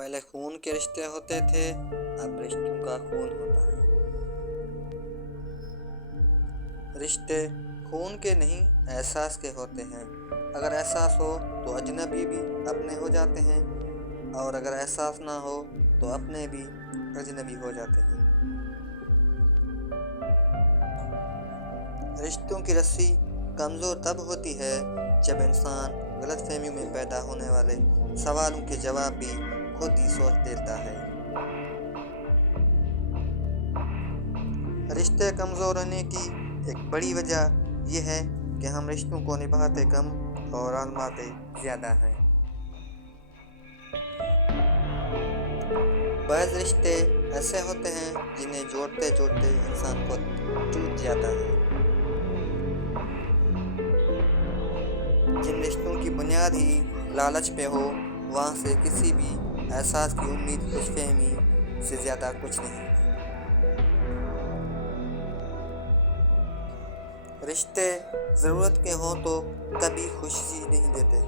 पहले खून के रिश्ते होते थे, अब रिश्तों का खून होता है। रिश्ते खून के नहीं, एहसास के होते हैं। अगर एहसास हो तो अजनबी भी अपने हो जाते हैं, और अगर एहसास ना हो तो अपने भी अजनबी हो जाते हैं। रिश्तों की रस्सी कमज़ोर तब होती है जब इंसान गलतफहमी में पैदा होने वाले सवालों के जवाब भी खुद ही सोच देता है। रिश्ते कमज़ोर होने की एक बड़ी वजह यह है कि हम रिश्तों को निभाते कम और आजमाते ज़्यादा हैं। बाज़ रिश्ते ऐसे होते हैं जिन्हें जोड़ते जोड़ते इंसान खुद टूट जाता है। जिन रिश्तों की बुनियाद ही लालच पे हो, वहाँ से किसी भी एहसास की उम्मीद खुशफहमी से ज़्यादा कुछ नहीं। रिश्ते ज़रूरत के हों तो कभी खुशी नहीं देते,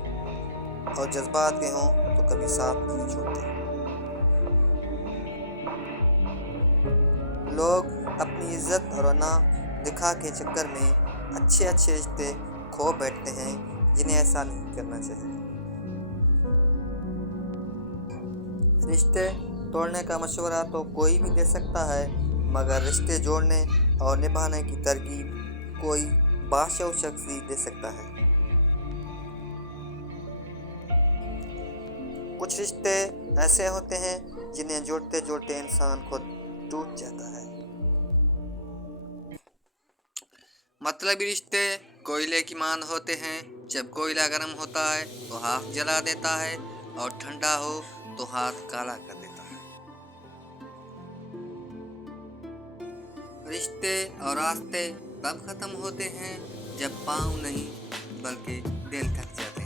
और जज्बात के हों तो कभी साथ नहीं छोड़ते। लोग अपनी इज्जत और अना दिखा के चक्कर में अच्छे अच्छे रिश्ते खो बैठते हैं, जिन्हें ऐसा नहीं करना चाहिए। रिश्ते तोड़ने का मशवरा तो कोई भी दे सकता है, मगर रिश्ते जोड़ने और निभाने की तरकीब कोई बाशऊर शख्स ही दे सकता है। कुछ रिश्ते ऐसे होते हैं जिन्हें जोड़ते जोड़ते इंसान खुद टूट जाता है। मतलबी रिश्ते कोयले की मांद होते हैं। जब कोयला गर्म होता है तो हाथ जला देता है, और ठंडा हो तो हाथ काला कर देता है। रिश्ते और रास्ते तब खत्म होते हैं जब पाँव नहीं बल्कि दिल थक जाते हैं।